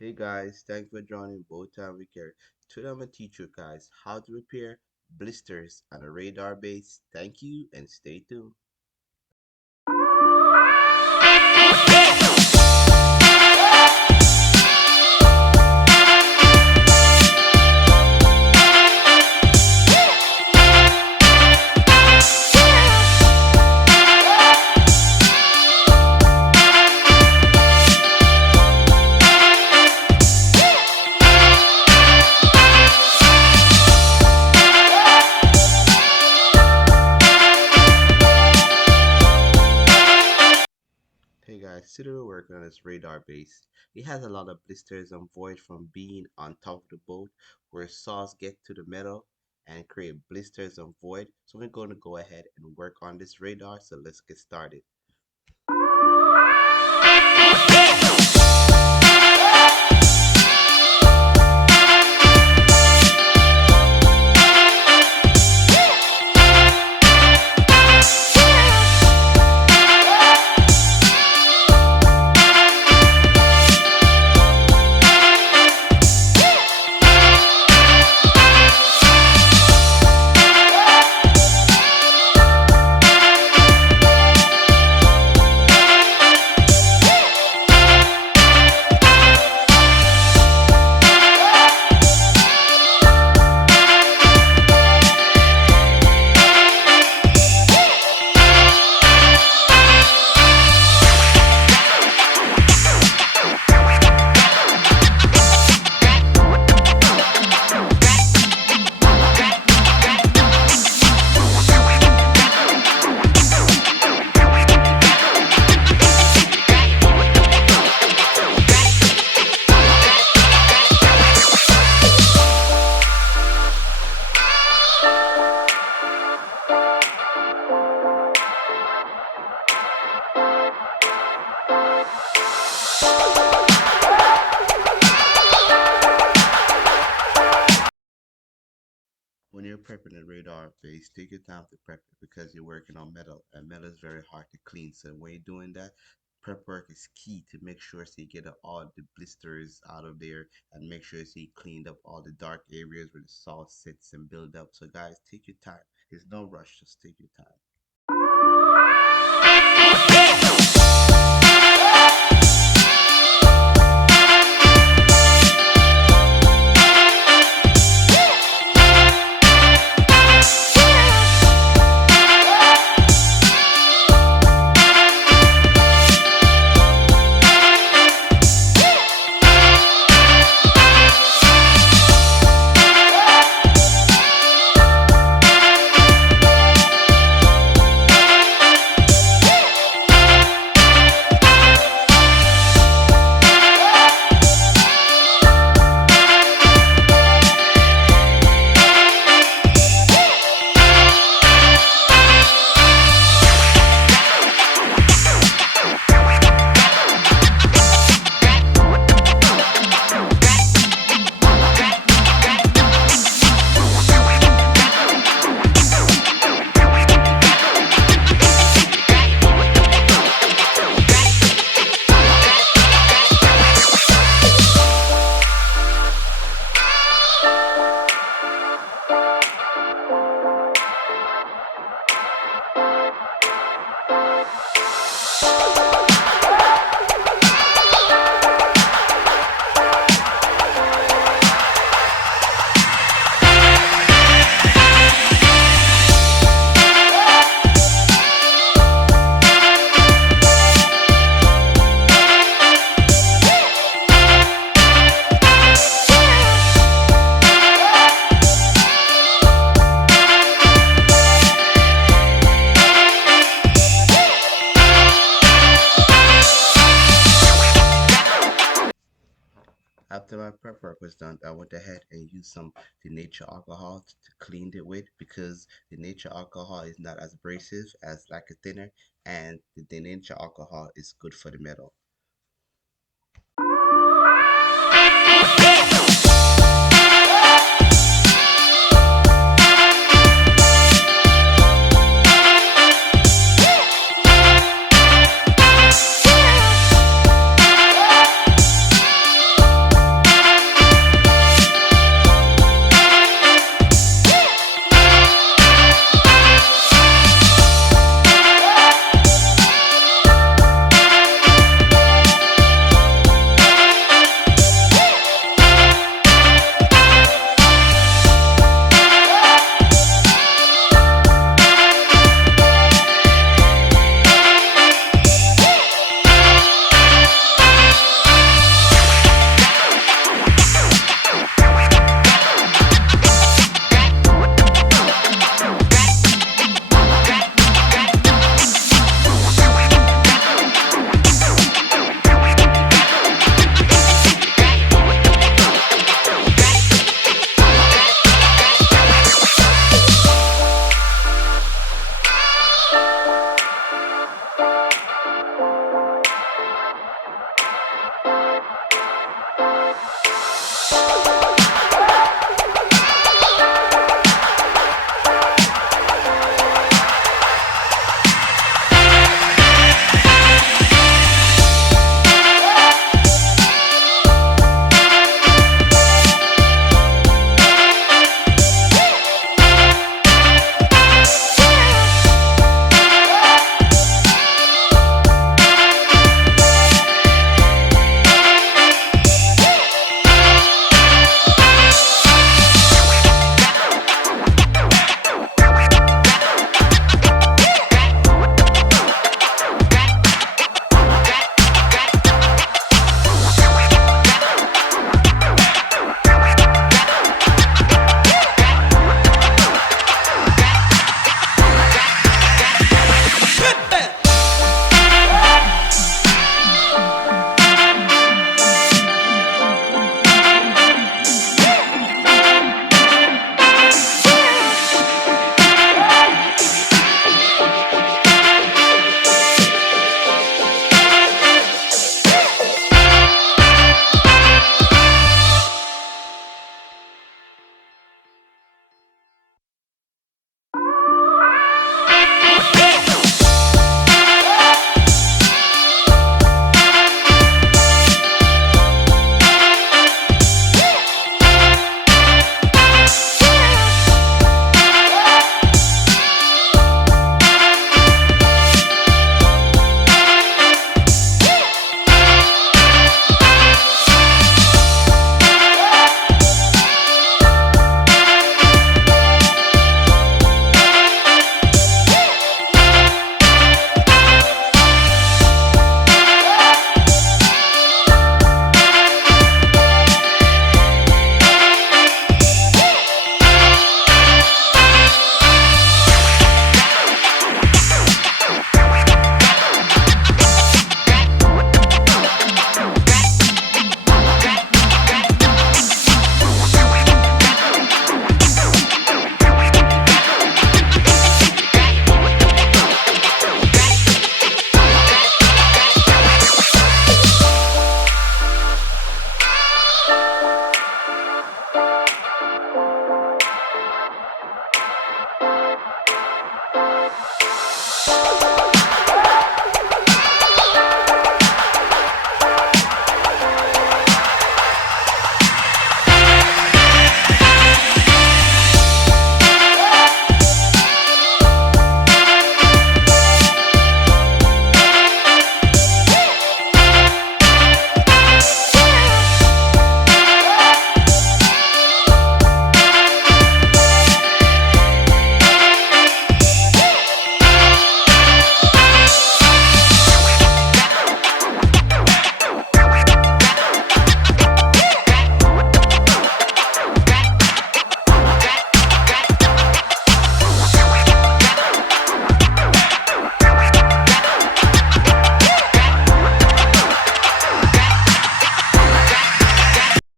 Hey guys, thanks for joining Bow Time We Care. Today I'm gonna teach you guys how to repair blisters on a radar base. Thank you and stay tuned. Hey guys, today we're working on this radar base. It has a lot of blisters and void from being on top of the boat where saws get to the metal and create blisters and void. So we're going to go ahead and work on this radar. So let's get started. When you're prepping a radar base, take your time to prep it because you're working on metal and metal is very hard to clean. So when you're doing that, prep work is key to make sure so you get all the blisters out of there and make sure so you cleaned up all the dark areas where the salt sits and build up. So guys, take your time. There's no rush, just take your time. After my prep work was done, I went ahead and used some nature alcohol to clean it with because the nature alcohol is not as abrasive as like a thinner, and the nature alcohol is good for the metal.